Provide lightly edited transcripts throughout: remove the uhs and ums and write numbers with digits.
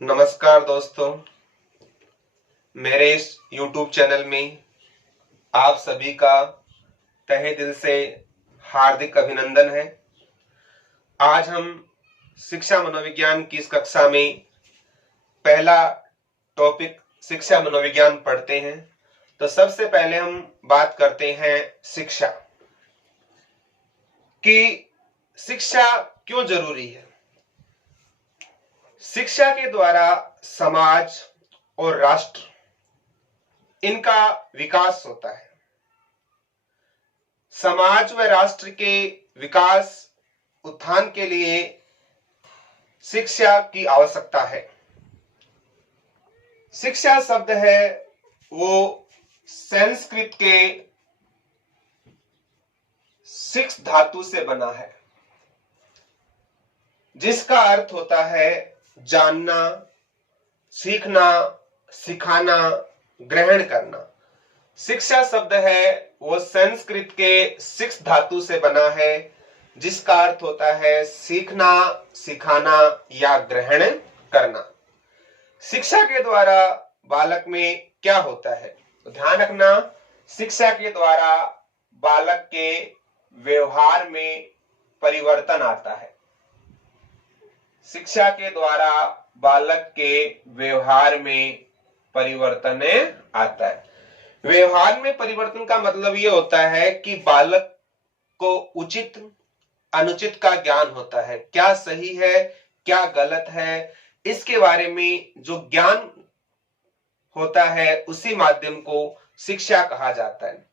नमस्कार दोस्तों, मेरे इस YouTube चैनल में आप सभी का तहे दिल से हार्दिक अभिनंदन है। आज हम शिक्षा मनोविज्ञान की इस कक्षा में पहला टॉपिक शिक्षा मनोविज्ञान पढ़ते हैं। तो सबसे पहले हम बात करते हैं शिक्षा कि शिक्षा क्यों जरूरी है। शिक्षा के द्वारा समाज और राष्ट्र इनका विकास होता है। समाज व राष्ट्र के विकास उत्थान के लिए शिक्षा की आवश्यकता है। शिक्षा शब्द है वो संस्कृत के शिक्ष धातु से बना है, जिसका अर्थ होता है जानना, सीखना, सिखाना, ग्रहण करना। शिक्षा शब्द है वो संस्कृत के शिक्ष धातु से बना है, जिसका अर्थ होता है सीखना, सिखाना या ग्रहण करना। शिक्षा के द्वारा बालक में क्या होता है, तो ध्यान रखना, शिक्षा के द्वारा बालक के व्यवहार में परिवर्तन आता है। शिक्षा के द्वारा बालक के व्यवहार में परिवर्तन आता है। व्यवहार में परिवर्तन का मतलब यह होता है कि बालक को उचित अनुचित का ज्ञान होता है, क्या सही है क्या गलत है, इसके बारे में जो ज्ञान होता है उसी माध्यम को शिक्षा कहा जाता है।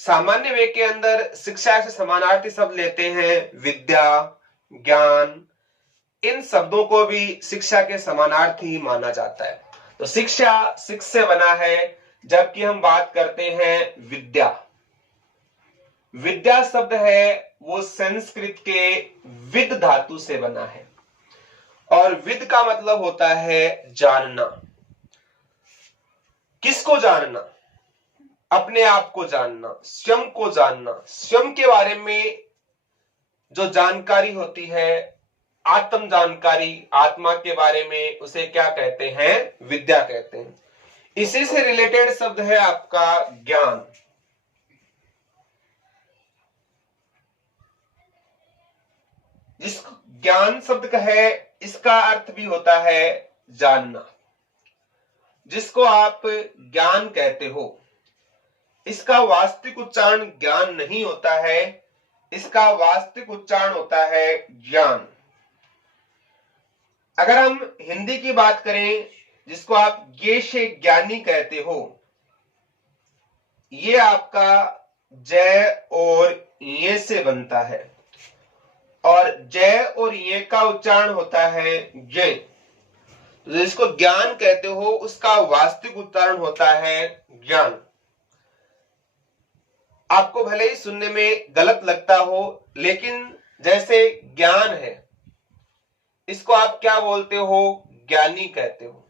सामान्य वे के अंदर शिक्षा से समानार्थी शब्द लेते हैं विद्या, ज्ञान। इन शब्दों को भी शिक्षा के समानार्थी ही माना जाता है। तो शिक्षा शिक्ष से बना है, जबकि हम बात करते हैं विद्या। विद्या शब्द है वो संस्कृत के विद धातु से बना है, और विद का मतलब होता है जानना। किसको जानना? अपने आप को जानना, स्वयं को जानना। स्वयं के बारे में जो जानकारी होती है, आत्म जानकारी, आत्मा के बारे में, उसे क्या कहते हैं? विद्या कहते हैं। इसी से रिलेटेड शब्द है आपका ज्ञान। जिस ज्ञान शब्द का है, इसका अर्थ भी होता है जानना। जिसको आप ज्ञान कहते हो, इसका वास्तविक उच्चारण ज्ञान नहीं होता है, इसका वास्तविक उच्चारण होता है ज्ञान। अगर हम हिंदी की बात करें, जिसको आप ये से ज्ञानी कहते हो, ये आपका जय और ये से बनता है, और जय और ये का उच्चारण होता है जय। तो जिसको ज्ञान कहते हो उसका वास्तविक उच्चारण होता है ज्ञान। आपको भले ही सुनने में गलत लगता हो, लेकिन जैसे ज्ञान है, इसको आप क्या बोलते हो? ज्ञानी कहते हो।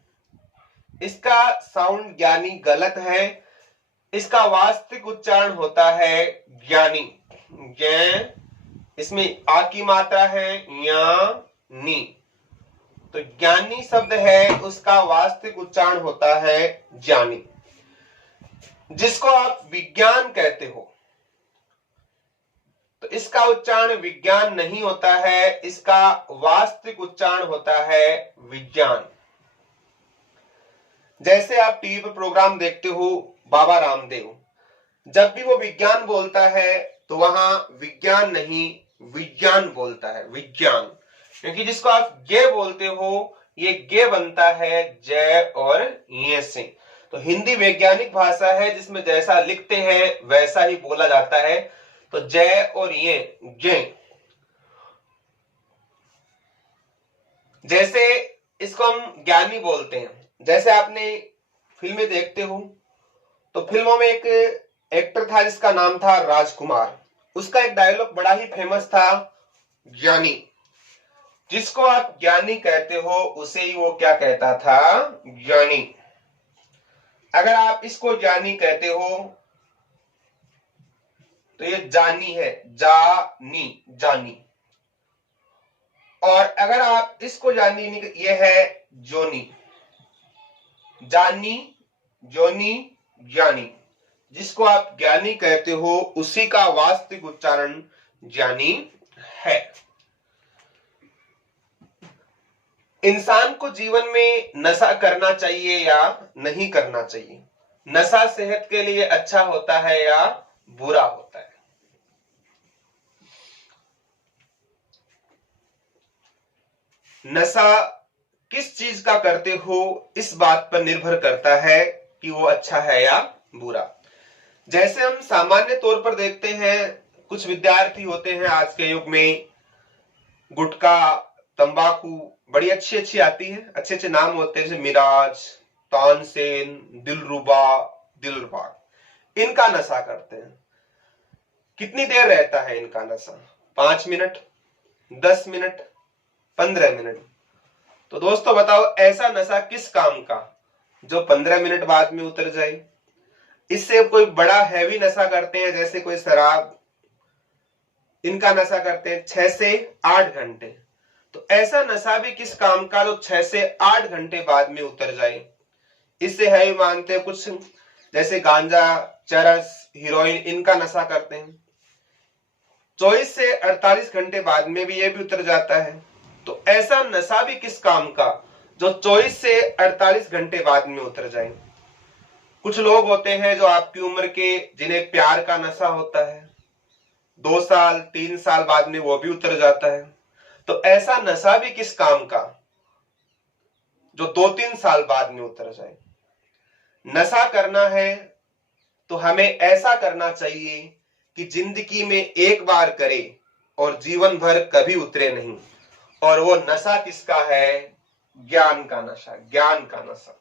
इसका साउंड ज्ञानी गलत है, इसका वास्तविक उच्चारण होता है ज्ञानी। ज्ञ, इसमें आ की मात्रा है या नी। तो ज्ञानी शब्द है, उसका वास्तविक उच्चारण होता है ज्ञानी। जिसको आप विज्ञान कहते हो, तो इसका उच्चारण विज्ञान नहीं होता है, इसका वास्तविक उच्चारण होता है विज्ञान। जैसे आप टीवी पर प्रोग्राम देखते हो, बाबा रामदेव, जब भी वो विज्ञान बोलता है तो वहां विज्ञान नहीं विज्ञान बोलता है, विज्ञान। क्योंकि जिसको आप गे बोलते हो, ये गे बनता है जय और ये से। तो हिंदी वैज्ञानिक भाषा है, जिसमें जैसा लिखते हैं वैसा ही बोला जाता है। तो जय और ये जय। जैसे इसको हम ज्ञानी बोलते हैं। जैसे आपने फिल्में देखते हो, तो फिल्मों में एक एक्टर था जिसका नाम था राजकुमार। उसका एक डायलॉग बड़ा ही फेमस था, ज्ञानी। जिसको आप ज्ञानी कहते हो, उसे ही वो क्या कहता था? ज्ञानी। अगर आप इसको ज्ञानी कहते हो, तो ये जानी है, जानी, जानी। और अगर आप इसको जाननी नहीं, ये है जोनी, जानी, जोनी, ज्ञानी। जिसको आप ज्ञानी कहते हो उसी का वास्तविक उच्चारण ज्ञानी है। इंसान को जीवन में नशा करना चाहिए या नहीं करना चाहिए? नशा सेहत के लिए अच्छा होता है या बुरा होता है? नशा किस चीज का करते हो इस बात पर निर्भर करता है कि वो अच्छा है या बुरा। जैसे हम सामान्य तौर पर देखते हैं, कुछ विद्यार्थी होते हैं आज के युग में, गुटखा, तंबाकू बड़ी अच्छी अच्छी आती है, अच्छे अच्छे नाम होते हैं जैसे मिराज, तानसेन, दिलरुबा, दिलरुबा, इनका नशा करते हैं। कितनी देर रहता है इनका नशा? 5 मिनट, 10 मिनट, 15 मिनट। तो दोस्तों बताओ, ऐसा नशा किस काम का जो 15 मिनट बाद में उतर जाए? इससे कोई बड़ा हैवी नशा करते हैं जैसे कोई शराब, इनका नशा करते हैं 6 से 8 घंटे। तो ऐसा नशा भी किस काम का जो 6 से 8 घंटे बाद में उतर जाए? इससे हैवी मानते हैं कुछ जैसे गांजा, चरस, हीरोइन, इनका नशा करते हैं 24 से 48 घंटे बाद में भी ये भी उतर जाता है। तो ऐसा नशा भी किस काम का जो 24 से 48 घंटे बाद में उतर जाए? कुछ लोग होते हैं जो आपकी उम्र के, जिन्हें प्यार का नशा होता है, 2 साल 3 साल बाद में वो भी उतर जाता है। तो ऐसा नशा भी किस काम का जो 2-3 साल बाद में उतर जाए? नशा करना है तो हमें ऐसा करना चाहिए कि जिंदगी में एक बार करे और जीवन भर कभी उतरे नहीं। और वो नशा किसका है? ज्ञान का नशा, ज्ञान का नशा।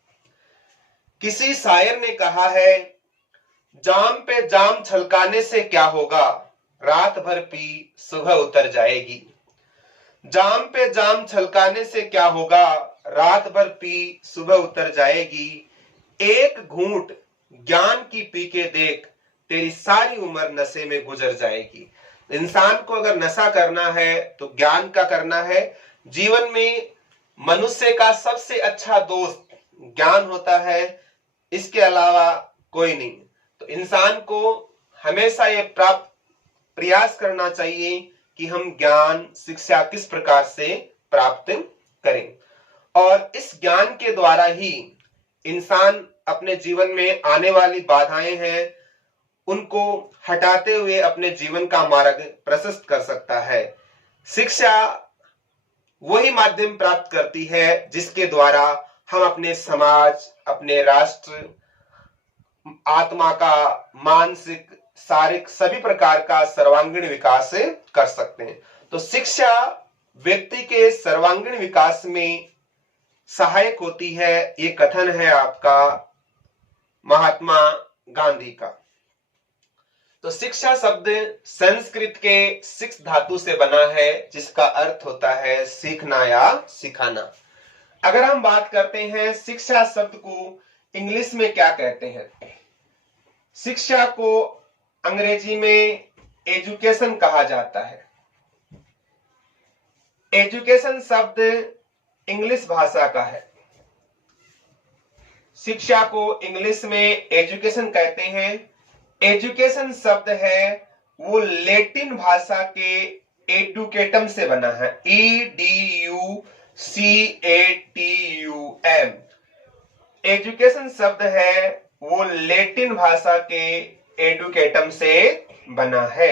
किसी शायर ने कहा है, जाम पे जाम छलकाने से क्या होगा, रात भर पी सुबह उतर जाएगी। जाम पे जाम छलकाने से क्या होगा, रात भर पी सुबह उतर जाएगी। एक घूंट ज्ञान की पी के देख, तेरी सारी उम्र नशे में गुजर जाएगी। इंसान को अगर नशा करना है तो ज्ञान का करना है। जीवन में मनुष्य का सबसे अच्छा दोस्त ज्ञान होता है, इसके अलावा कोई नहीं। तो इंसान को हमेशा ये प्रयास करना चाहिए कि हम ज्ञान, शिक्षा किस प्रकार से प्राप्त करें, और इस ज्ञान के द्वारा ही इंसान अपने जीवन में आने वाली बाधाएं हैं उनको हटाते हुए अपने जीवन का मार्ग प्रशस्त कर सकता है। शिक्षा वही माध्यम प्राप्त करती है जिसके द्वारा हम अपने समाज, अपने राष्ट्र, आत्मा का, मानसिक, शारीरिक सभी प्रकार का सर्वांगीण विकास कर सकते हैं। तो शिक्षा व्यक्ति के सर्वांगीण विकास में सहायक होती है। ये कथन है आपका महात्मा गांधी का। तो शिक्षा शब्द संस्कृत के शिक्ष धातु से बना है, जिसका अर्थ होता है सीखना या सिखाना। अगर हम बात करते हैं शिक्षा शब्द को इंग्लिश में क्या कहते हैं? शिक्षा को अंग्रेजी में एजुकेशन कहा जाता है। एजुकेशन शब्द इंग्लिश भाषा का है। शिक्षा को इंग्लिश में एजुकेशन कहते हैं। एजुकेशन शब्द है वो लैटिन भाषा के एडुकेटम से बना है, EDUCATUM। एजुकेशन शब्द है वो लैटिन भाषा के एडुकेटम से बना है।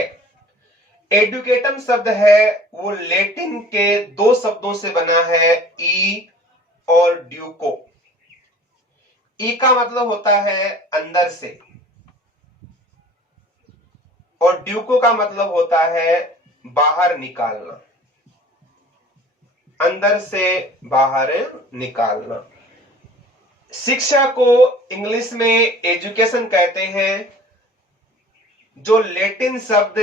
एडुकेटम शब्द है वो लैटिन के 2 शब्दों से बना है, ई और ड्यूको। ई का मतलब होता है अंदर से और ड्यूको का मतलब होता है बाहर निकालना, अंदर से बाहर निकालना। शिक्षा को इंग्लिश में एजुकेशन कहते हैं, जो लैटिन शब्द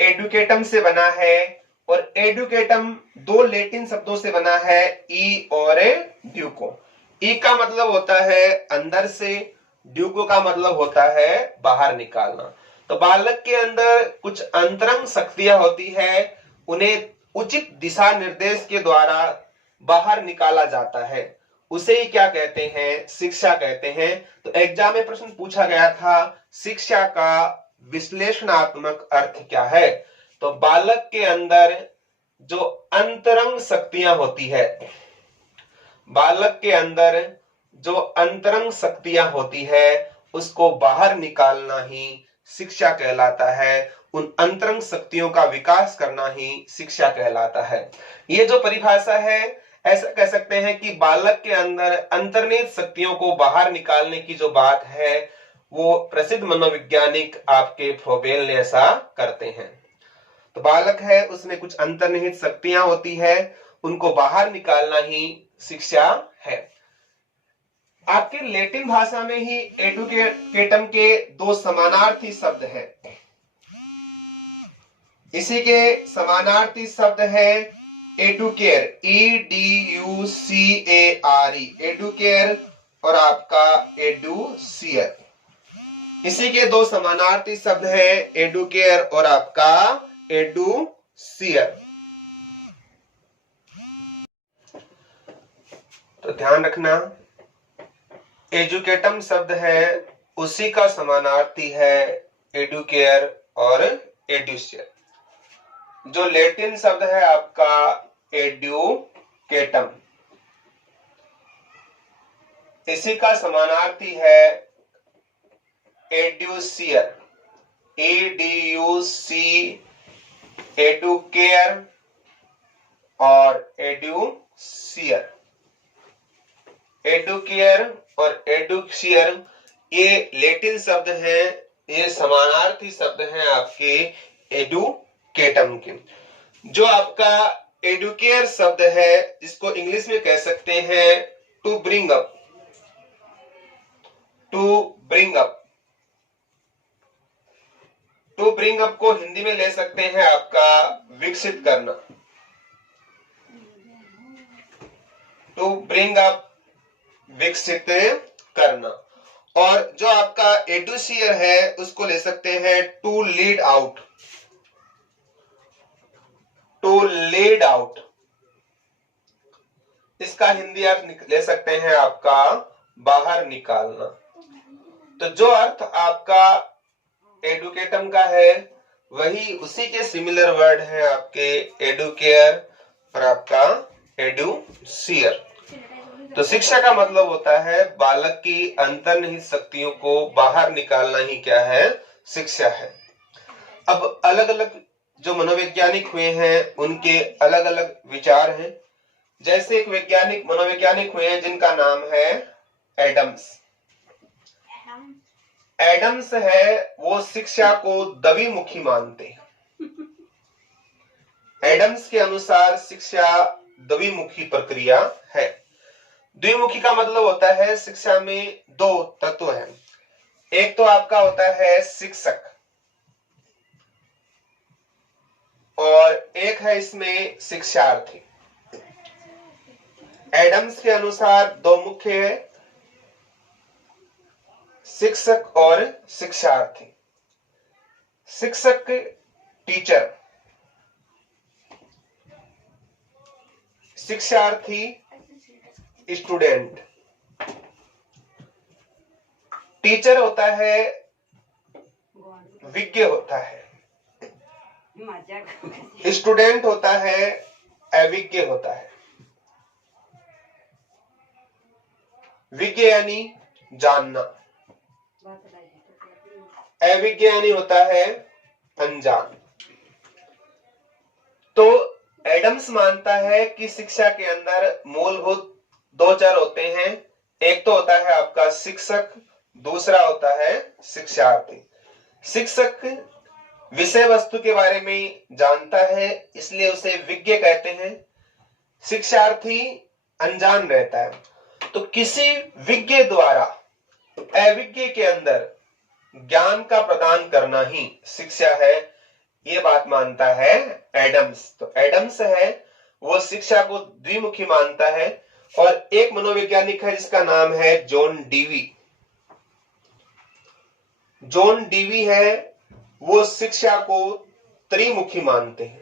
एडुकेटम से बना है, और एडुकेटम 2 लैटिन शब्दों से बना है, ई और ड्यूको। ई का मतलब होता है अंदर से, ड्यूको का मतलब होता है बाहर निकालना। तो बालक के अंदर कुछ अंतरंग शक्तियां होती है, उन्हें उचित दिशा निर्देश के द्वारा बाहर निकाला जाता है, उसे ही क्या कहते हैं, शिक्षा कहते हैं। तो एग्जाम में प्रश्न पूछा गया था, शिक्षा का विश्लेषणात्मक अर्थ क्या है। तो बालक के अंदर जो अंतरंग शक्तियां होती है, बालक के अंदर जो अंतरंग शक्तियां होती है उसको बाहर निकालना ही शिक्षा कहलाता है। उन अंतरंग शक्तियों का विकास करना ही शिक्षा कहलाता है। ये जो परिभाषा है, ऐसा कह सकते हैं कि बालक के अंदर अंतर्निहित शक्तियों को बाहर निकालने की जो बात है वो प्रसिद्ध मनोवैज्ञानिक आपके फ्रोबेल ने ऐसा करते हैं। तो बालक है, उसमें कुछ अंतर्निहित शक्तियां होती है, उनको बाहर निकालना ही शिक्षा है। आपके लैटिन भाषा में ही एडुकेटम के दो समानार्थी शब्द हैं। इसी के समानार्थी शब्द है एडुकेयर, EDUCARE, एडुकेयर और आपका एडुसियर। इसी के दो समानार्थी शब्द हैं एडुकेयर और आपका एडुसियर। तो ध्यान रखना, एजुकेटम शब्द है उसी का समानार्थी है एडुकेयर और एडुसियर। जो लैटिन शब्द है आपका एडुकेटम, इसी का समानार्थी है एडुसियर, EDUC, एडुकेयर और एडुसियर। एडुकेयर और एडुसियर ये लैटिन शब्द हैं, ये समानार्थी शब्द हैं आपके एडुकेटम के। जो आपका एडुकेयर शब्द है जिसको इंग्लिश में कह सकते हैं to bring up, to bring up. To bring up को हिंदी में ले सकते हैं आपका विकसित करना, टू ब्रिंग अप, विकसित करना। और जो आपका एडुसियर है उसको ले सकते हैं to lead out, to lead out. इसका हिंदी अर्थ ले सकते हैं आपका बाहर निकालना। तो जो अर्थ आपका एडुकेटम का है वही उसी के सिमिलर वर्ड है आपके एडुकेयर और आपका एडुसियर। तो शिक्षा का मतलब होता है बालक की अंतर्निहित शक्तियों को बाहर निकालना ही क्या है, शिक्षा है। अब अलग अलग जो मनोवैज्ञानिक हुए हैं उनके अलग अलग विचार हैं। जैसे एक वैज्ञानिक मनोवैज्ञानिक हुए हैं जिनका नाम है एडम्स। एडम्स है वो शिक्षा को द्विमुखी मानते हैं। एडम्स के अनुसार शिक्षा द्विमुखी प्रक्रिया है। द्विमुखी का मतलब होता है शिक्षा में दो तत्व हैं। एक तो आपका होता है शिक्षक और एक है इसमें शिक्षार्थी। एडम्स के अनुसार दो मुख्य है, शिक्षक और शिक्षार्थी। शिक्षक टीचर, शिक्षार्थी स्टूडेंट। टीचर होता है विज्ञ होता है, स्टूडेंट होता है अविज्ञ होता है। विज्ञ यानी जानना, अविज्ञ यानी होता है अनजान। तो एडम्स मानता है कि शिक्षा के अंदर मूलभूत दो चर होते हैं। एक तो होता है आपका शिक्षक, दूसरा होता है शिक्षार्थी। शिक्षक विषय वस्तु के बारे में जानता है इसलिए उसे विज्ञ कहते हैं। शिक्षार्थी अनजान रहता है। तो किसी विज्ञ द्वारा अविज्ञ के अंदर ज्ञान का प्रदान करना ही शिक्षा है, ये बात मानता है एडम्स। तो एडम्स है वो शिक्षा को द्विमुखी मानता है। और एक मनोवैज्ञानिक है जिसका नाम है जॉन डीवी। जॉन डीवी है वो शिक्षा को त्रिमुखी मानते हैं।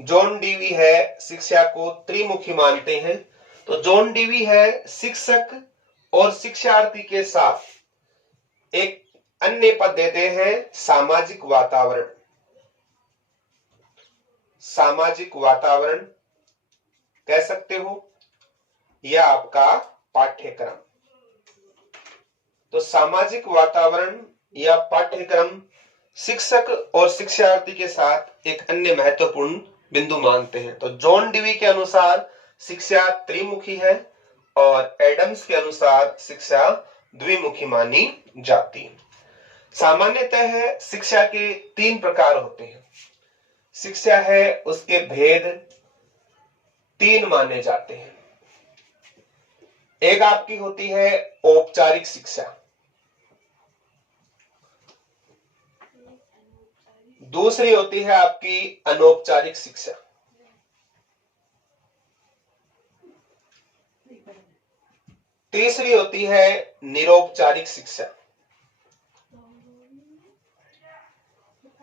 जॉन डीवी है शिक्षा को त्रिमुखी मानते हैं। तो जॉन डीवी है शिक्षक और शिक्षार्थी के साथ एक अन्य पद देते हैं सामाजिक वातावरण। सामाजिक वातावरण कह सकते हो या आपका पाठ्यक्रम। तो सामाजिक वातावरण या पाठ्यक्रम शिक्षक और शिक्षार्थी के साथ एक अन्य महत्वपूर्ण बिंदु मानते हैं। तो जॉन डीवी के अनुसार शिक्षा त्रिमुखी है और एडम्स के अनुसार शिक्षा द्विमुखी मानी जाती है। सामान्यतः शिक्षा के 3 प्रकार होते हैं। शिक्षा है उसके भेद 3 माने जाते हैं। एक आपकी होती है औपचारिक शिक्षा, दूसरी होती है आपकी अनौपचारिक शिक्षा, तीसरी होती है निरौपचारिक शिक्षा।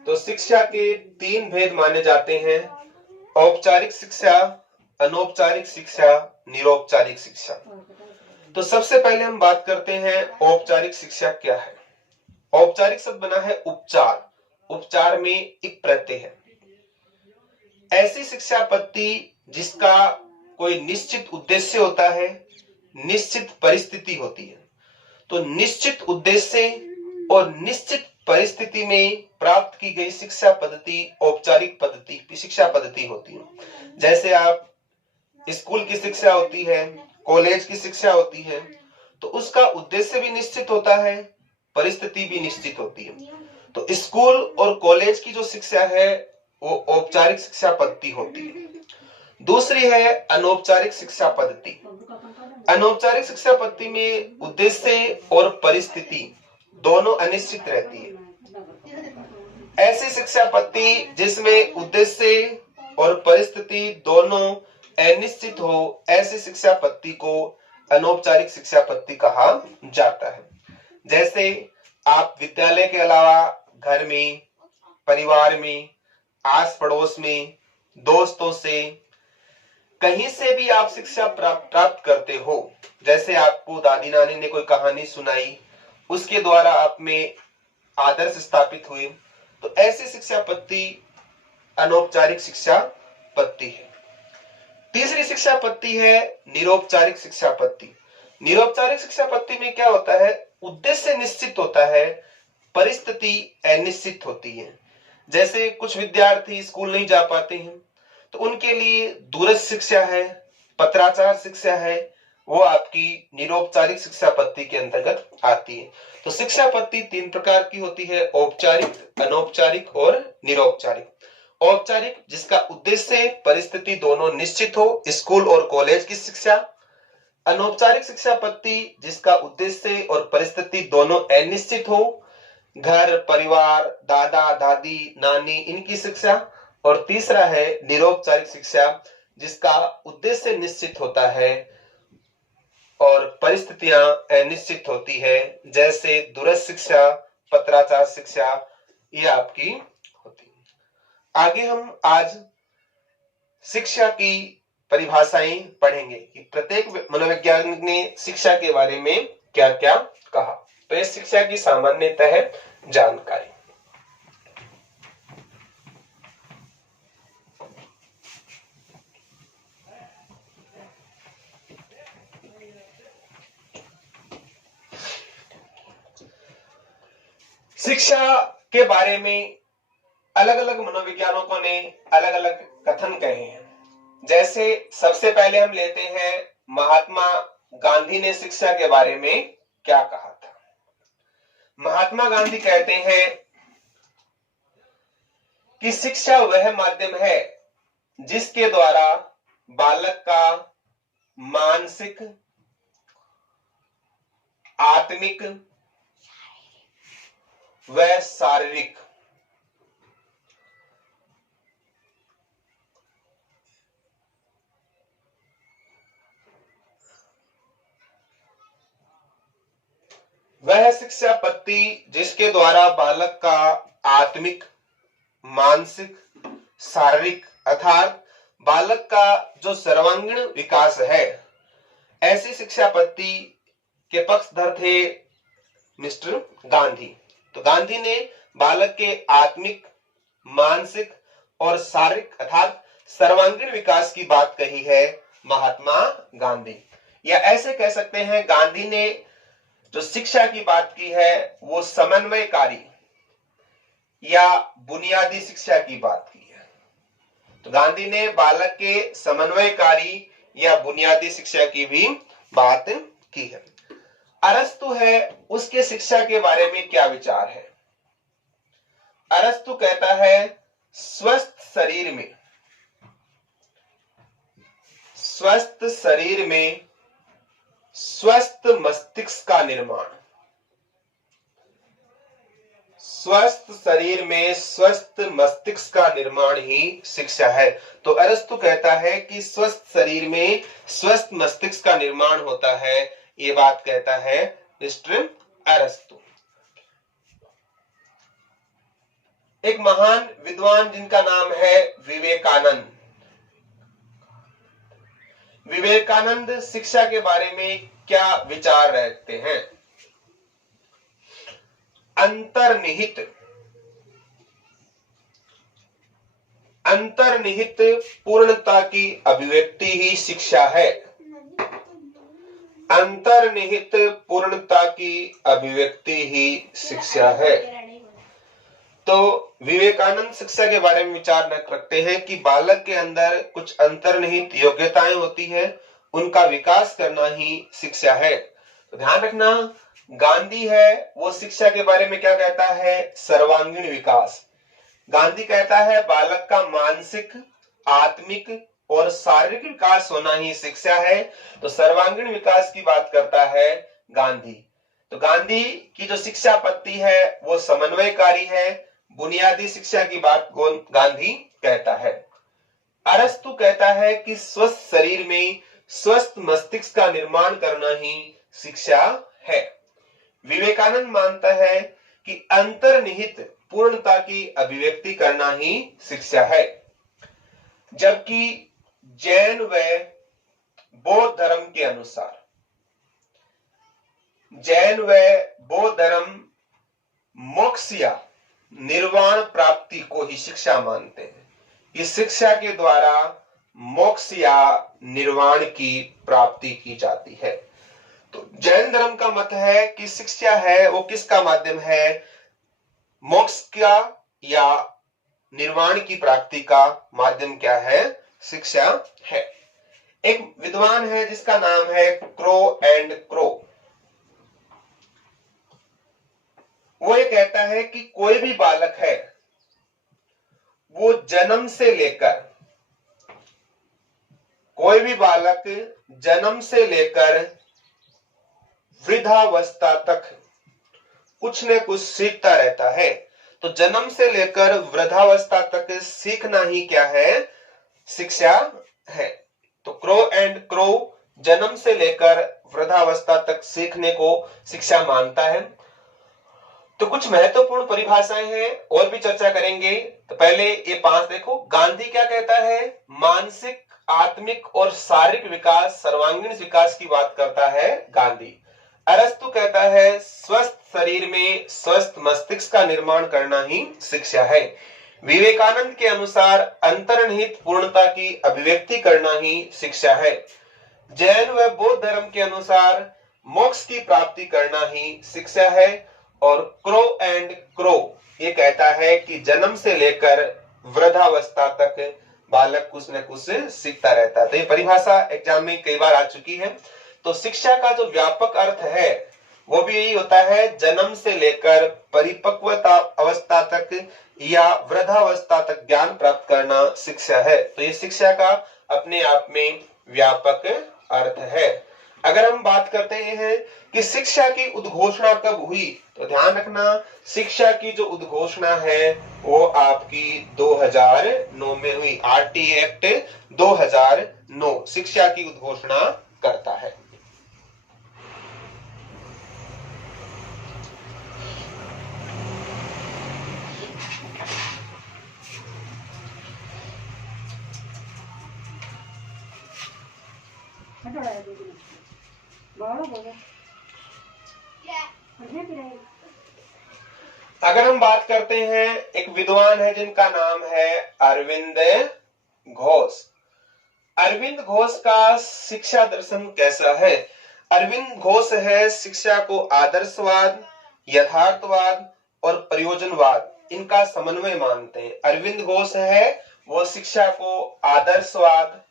तो शिक्षा के 3 भेद माने जाते हैं, औपचारिक शिक्षा, अनौपचारिक शिक्षा, निरौपचारिक शिक्षा। तो सबसे पहले हम बात करते हैं औपचारिक शिक्षा क्या है। औपचारिक शब्द बना है उपचार, उपचार में एक प्रत्यय है। ऐसी शिक्षा पद्धति जिसका कोई निश्चित उद्देश्य होता है, निश्चित परिस्थिति होती है। तो निश्चित उद्देश्य और निश्चित परिस्थिति में प्राप्त की गई शिक्षा पद्धति औपचारिक पद्धति शिक्षा पद्धति होती है। जैसे आप स्कूल की शिक्षा होती है, कॉलेज की शिक्षा होती है, तो उसका उद्देश्य भी निश्चित होता है, परिस्थिति भी निश्चित होती है। तो स्कूल और कॉलेज की जो शिक्षा है वो औपचारिक शिक्षा पद्धति होती है। दूसरी है अनौपचारिक शिक्षा पद्धति। अनौपचारिक शिक्षा पद्धति में उद्देश्य और परिस्थिति दोनों अनिश्चित रहती है। ऐसी शिक्षा पद्धति जिसमें उद्देश्य और परिस्थिति दोनों अनिश्चित हो, ऐसी शिक्षा पद्धति को अनौपचारिक शिक्षा पद्धति कहा जाता है। जैसे आप विद्यालय के अलावा घर में, परिवार में, आस पड़ोस में, दोस्तों से, कहीं से भी आप शिक्षा प्राप्त करते हो। जैसे आपको दादी नानी ने कोई कहानी सुनाई, उसके द्वारा आप में आदर्श स्थापित हुए, तो ऐसी शिक्षा पद्धति अनौपचारिक शिक्षा पद्धति है। तीसरी शिक्षा पद्धति है निरौपचारिक शिक्षा पद्धति। निरौपचारिक शिक्षा पद्धति में क्या होता है, उद्देश्य निश्चित होता है, परिस्थिति अनिश्चित होती है। जैसे कुछ विद्यार्थी स्कूल नहीं जा पाते हैं, तो उनके लिए दूरस्थ शिक्षा है, पत्राचार शिक्षा है, वो आपकी निरौपचारिक शिक्षा पद्धति के अंतर्गत आती है। तो शिक्षा पद्धति 3 प्रकार की होती है, औपचारिक, अनौपचारिक और निरौपचारिक। औपचारिक जिसका उद्देश्य परिस्थिति दोनों निश्चित हो, स्कूल और कॉलेज की शिक्षा। अनौपचारिक शिक्षा पद्धति जिसका उद्देश्य और परिस्थिति दोनों अनिश्चित हो, घर, परिवार, दादा दादी, नानी, इनकी शिक्षा। और तीसरा है निरौपचारिक शिक्षा जिसका उद्देश्य निश्चित होता है और परिस्थितियां अनिश्चित होती है। जैसे दूरस्थ शिक्षा, पत्राचार शिक्षा, ये आपकी होती है। आगे हम आज शिक्षा की परिभाषाएं पढ़ेंगे कि प्रत्येक मनोवैज्ञानिक ने शिक्षा के बारे में क्या क्या कहा। तो इस शिक्षा की सामान्यतः जानकारी। शिक्षा के बारे में अलग अलग मनोवैज्ञानिकों ने अलग अलग कथन कहे हैं। जैसे सबसे पहले हम लेते हैं महात्मा गांधी ने शिक्षा के बारे में क्या कहा था। महात्मा गांधी कहते हैं कि शिक्षा वह माध्यम है जिसके द्वारा बालक का मानसिक, आत्मिक व शारीरिक वह शिक्षा पद्धति जिसके द्वारा बालक का आत्मिक, मानसिक शारीरिक अर्थात बालक का जो सर्वांगीण विकास है, ऐसी शिक्षा पद्धति के पक्षधर थे मिस्टर गांधी। तो गांधी ने बालक के आत्मिक, मानसिक और शारीरिक अर्थात सर्वांगीण विकास की बात कही है महात्मा गांधी। या ऐसे कह सकते हैं गांधी ने जो शिक्षा की बात की है वो समन्वयकारी या बुनियादी शिक्षा की बात की है। तो गांधी ने बालक के समन्वयकारी या बुनियादी शिक्षा की भी बात की है। अरस्तु है, उसके शिक्षा के बारे में क्या विचार है? अरस्तु कहता है स्वस्थ शरीर में स्वस्थ मस्तिष्क का निर्माण, स्वस्थ शरीर में स्वस्थ मस्तिष्क का निर्माण ही शिक्षा है। तो अरस्तु कहता है कि स्वस्थ शरीर में स्वस्थ मस्तिष्क का निर्माण होता है, ये बात कहता है मिस्टर अरस्तु। एक महान विद्वान जिनका नाम है विवेकानंद। विवेकानंद शिक्षा के बारे में क्या विचार रखते हैं? अंतर्निहित पूर्णता की अभिव्यक्ति ही शिक्षा है। अंतर्निहित पूर्णता की अभिव्यक्ति ही शिक्षा है। तो विवेकानंद शिक्षा के बारे में विचार रखते हैं कि बालक के अंदर कुछ अंतर्निहित योग्यताएं होती है, उनका विकास करना ही शिक्षा है। तो ध्यान रखना, गांधी है वो शिक्षा के बारे में क्या कहता है? सर्वांगीण विकास। गांधी कहता है बालक का मानसिक, आत्मिक और शारीरिक विकास होना ही शिक्षा है। तो सर्वांगीण विकास की बात करता है गांधी। तो गांधी की जो शिक्षा पद्धति है वो समन्वयकारी है, बुनियादी शिक्षा की बात गांधी कहता है। अरस्तु कहता है कि स्वस्थ शरीर में स्वस्थ मस्तिष्क का निर्माण करना ही शिक्षा है। विवेकानंद मानता है कि अंतर्निहित पूर्णता की अभिव्यक्ति करना ही शिक्षा है। जबकि जैन व बौद्ध धर्म के अनुसार, जैन व बौद्ध धर्म मोक्ष या निर्वाण प्राप्ति को ही शिक्षा मानते हैं। इस शिक्षा के द्वारा मोक्ष या निर्वाण की प्राप्ति की जाती है। तो जैन धर्म का मत है कि शिक्षा है वो किसका माध्यम है? मोक्ष का या निर्वाण की प्राप्ति का माध्यम क्या है? शिक्षा है। एक विद्वान है जिसका नाम है क्रो एंड क्रो। वो ये कहता है कि कोई भी बालक है वो जन्म से लेकर वृद्धावस्था तक कुछ न कुछ सीखता रहता है। तो जन्म से लेकर वृद्धावस्था तक सीखना ही क्या है? शिक्षा है। तो क्रो एंड क्रो जन्म से लेकर वृद्धावस्था तक सीखने को शिक्षा मानता है। तो कुछ महत्वपूर्ण परिभाषाएं हैं, और भी चर्चा करेंगे। तो पहले ये 5 देखो। गांधी क्या कहता है? मानसिक, आत्मिक और शारीरिक विकास, सर्वांगीण विकास की बात करता है गांधी। अरस्तु कहता है स्वस्थ शरीर में स्वस्थ मस्तिष्क का निर्माण करना ही शिक्षा है। विवेकानंद के अनुसार अंतर्निहित पूर्णता की अभिव्यक्ति करना ही शिक्षा है। जैन व बौद्ध धर्म के अनुसार मोक्ष की प्राप्ति करना ही शिक्षा है। और क्रो एंड क्रो ये कहता है कि जन्म से लेकर वृद्धावस्था तक बालक कुछ न कुछ सीखता रहता है। तो ये परिभाषा एग्जाम में कई बार आ चुकी है। तो शिक्षा का जो व्यापक अर्थ है वो भी यही होता है, जन्म से लेकर परिपक्वता अवस्था तक या वृद्धावस्था तक ज्ञान प्राप्त करना शिक्षा है। तो ये शिक्षा का अपने आप में व्यापक अर्थ है। अगर हम बात करते हैं कि शिक्षा की उद्घोषणा कब हुई, तो ध्यान रखना, शिक्षा की जो उद्घोषणा है वो आपकी 2009 में हुई। आरटी एक्ट 2009 शिक्षा की उद्घोषणा करता है। अगर हम बात करते हैं, एक विद्वान है जिनका नाम है अरविंद घोष। अरविंद घोष का शिक्षा दर्शन कैसा है? अरविंद घोष है शिक्षा को आदर्शवाद, यथार्थवाद और प्रयोजनवाद इनका समन्वय मानते हैं। अरविंद घोष है वो शिक्षा को आदर्शवाद,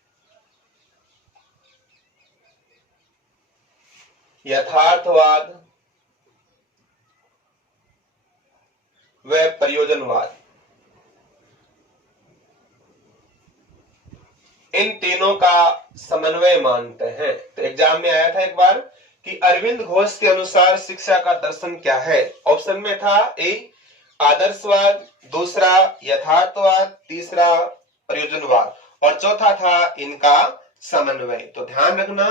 यथार्थवाद व प्रयोजनवाद इन तीनों का समन्वय मानते हैं। तो एग्जाम में आया था एक बार कि अरविंद घोष के अनुसार शिक्षा का दर्शन क्या है। ऑप्शन में था ए आदर्शवाद, दूसरा यथार्थवाद, तीसरा प्रयोजनवाद और चौथा था इनका समन्वय। तो ध्यान रखना,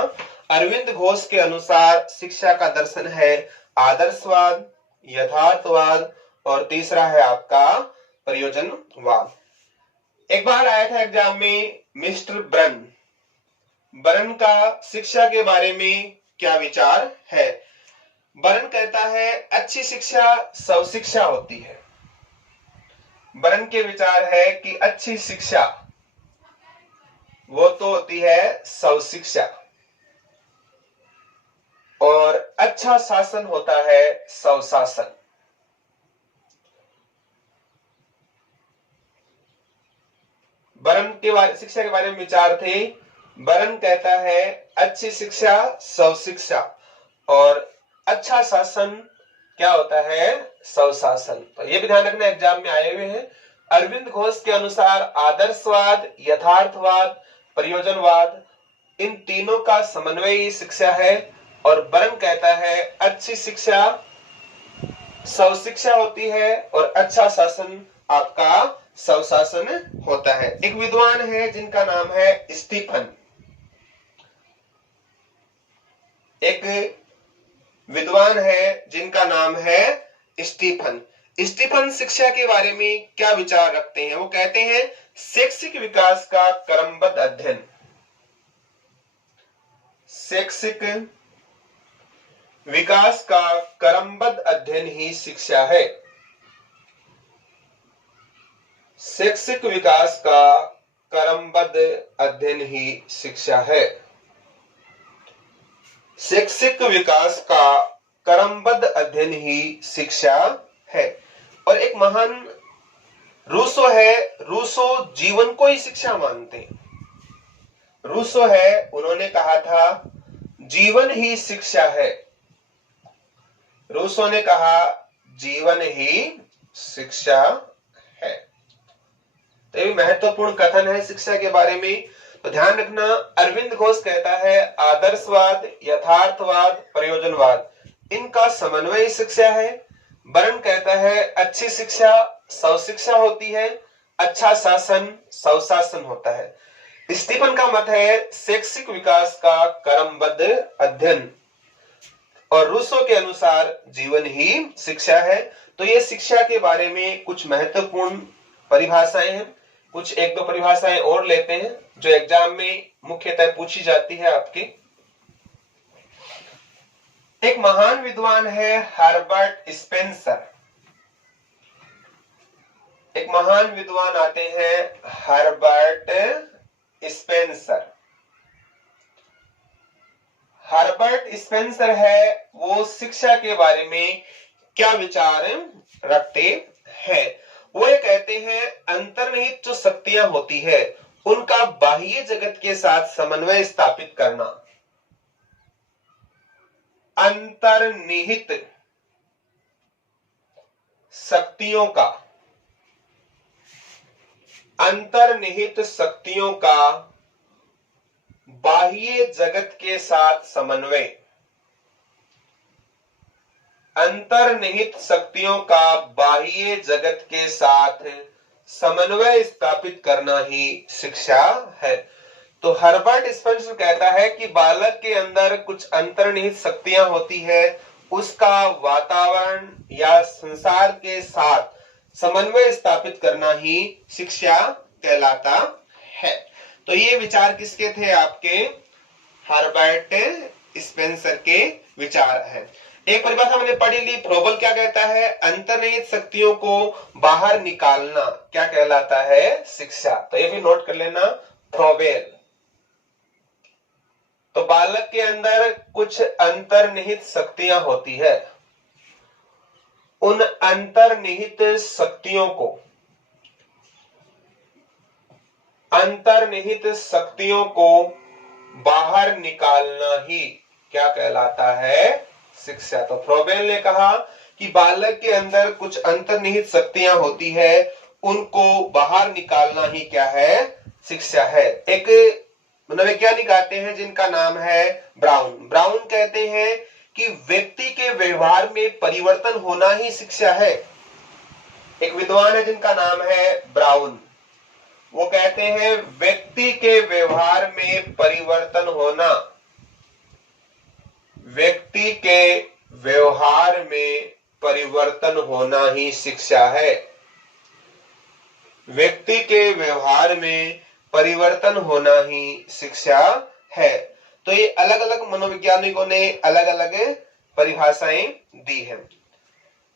अरविंद घोष के अनुसार शिक्षा का दर्शन है आदर्शवाद, यथार्थवाद और तीसरा है आपका प्रयोजनवाद। एक बार आया था एग्जाम में मिस्टर बरन का शिक्षा के बारे में क्या विचार है। बरन कहता है अच्छी शिक्षा सब शिक्षा होती है। बरन के विचार है कि अच्छी शिक्षा वो तो होती है सब शिक्षा और अच्छा शासन होता है सब शासन। बरन के शिक्षा के बारे में विचार थे। बरन कहता है अच्छी शिक्षा सब शिक्षा और अच्छा शासन क्या होता है सब शासन। तो ये भी ध्यान रखना, एग्जाम में आए हुए हैं। अरविंद घोष के अनुसार आदर्शवाद, यथार्थवाद, प्रयोजनवाद इन तीनों का समन्वय ही शिक्षा है और बरन कहता है अच्छी शिक्षा सब शिक्षा होती है और अच्छा शासन आपका सब शासन होता है। एक विद्वान है जिनका नाम है स्टीफन। एक विद्वान है जिनका नाम है स्टीफन। स्टीफन शिक्षा के बारे में क्या विचार रखते हैं? वो कहते हैं शैक्षिक विकास का क्रमबद्ध अध्ययन, शैक्षिक विकास का क्रमबद्ध अध्ययन ही शिक्षा है। शैक्षिक विकास का क्रमबद्ध अध्ययन ही शिक्षा है। शैक्षिक विकास का क्रमबद्ध अध्ययन ही शिक्षा है। और एक महान रूसो है, रूसो जीवन को ही शिक्षा मानते हैं। रूसो है, उन्होंने कहा था जीवन ही शिक्षा है। रूसो ने कहा जीवन ही शिक्षा है। तो ये महत्वपूर्ण कथन है शिक्षा के बारे में। तो ध्यान रखना, अरविंद घोष कहता है आदर्शवाद, यथार्थवाद, प्रयोजनवाद इनका समन्वय शिक्षा है। बरन कहता है अच्छी शिक्षा सब शिक्षा होती है, अच्छा शासन सब शासन होता है। स्टीफन का मत है शैक्षिक विकास का क्रमबद्ध अध्ययन और रूसो के अनुसार जीवन ही शिक्षा है। तो ये शिक्षा के बारे में कुछ महत्वपूर्ण परिभाषाएं हैं। कुछ एक दो परिभाषाएं और लेते हैं जो एग्जाम में मुख्यतः पूछी जाती है आपकी। एक महान विद्वान है हर्बर्ट स्पेंसर। एक महान विद्वान आते हैं हर्बर्ट स्पेंसर। हर्बर्ट स्पेंसर है वो शिक्षा के बारे में क्या विचार रखते हैं। वो ये कहते हैं अंतर्निहित जो शक्तियां होती है उनका बाह्य जगत के साथ समन्वय स्थापित करना। अंतर्निहित शक्तियों का, अंतर्निहित शक्तियों का बाह्य जगत के साथ समन्वय। अंतर्निहित शक्तियों का बाह्य जगत के साथ समन्वय स्थापित करना ही शिक्षा है। तो हर्बर्ट स्पेंसर कहता है कि बालक के अंदर कुछ अंतर्निहित शक्तियां होती है, उसका वातावरण या संसार के साथ समन्वय स्थापित करना ही शिक्षा कहलाता है। तो ये विचार किसके थे? आपके हर्बर्ट स्पेंसर के विचार है। एक परिभाषा मैंने पढ़ी ली, फ्रोबल क्या कहता है, अंतर्निहित शक्तियों को बाहर निकालना क्या कहलाता है, शिक्षा। तो ये भी नोट कर लेना, फ्रोबेल। तो बालक के अंदर कुछ अंतर्निहित शक्तियां होती है, उन अंतर्निहित शक्तियों को बाहर निकालना ही क्या कहलाता है, शिक्षा। तो फ्रोबेल ने कहा कि बालक के अंदर कुछ अंतर्निहित शक्तियां होती है, उनको बाहर निकालना ही क्या है, शिक्षा है। एक मनोवैज्ञानिक आते हैं जिनका नाम है ब्राउन। ब्राउन कहते हैं कि व्यक्ति के व्यवहार में परिवर्तन होना ही शिक्षा है। एक विद्वान है जिनका नाम है ब्राउन, वो कहते हैं व्यक्ति के व्यवहार में परिवर्तन होना, व्यक्ति के व्यवहार में परिवर्तन होना ही शिक्षा है। व्यक्ति के व्यवहार में परिवर्तन होना ही शिक्षा है। तो ये अलग अलग मनोवैज्ञानिकों ने अलग अलग परिभाषाएं दी हैं।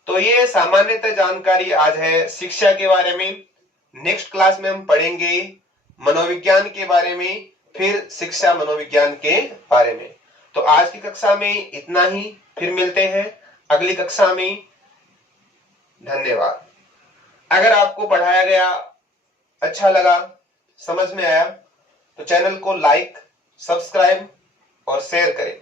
तो ये सामान्यतः जानकारी आज है शिक्षा के बारे में। नेक्स्ट क्लास में हम पढ़ेंगे मनोविज्ञान के बारे में, फिर शिक्षा मनोविज्ञान के बारे में। तो आज की कक्षा में इतना ही, फिर मिलते हैं अगली कक्षा में। धन्यवाद। अगर आपको पढ़ाया गया अच्छा लगा, समझ में आया, तो चैनल को लाइक, सब्सक्राइब और शेयर करें।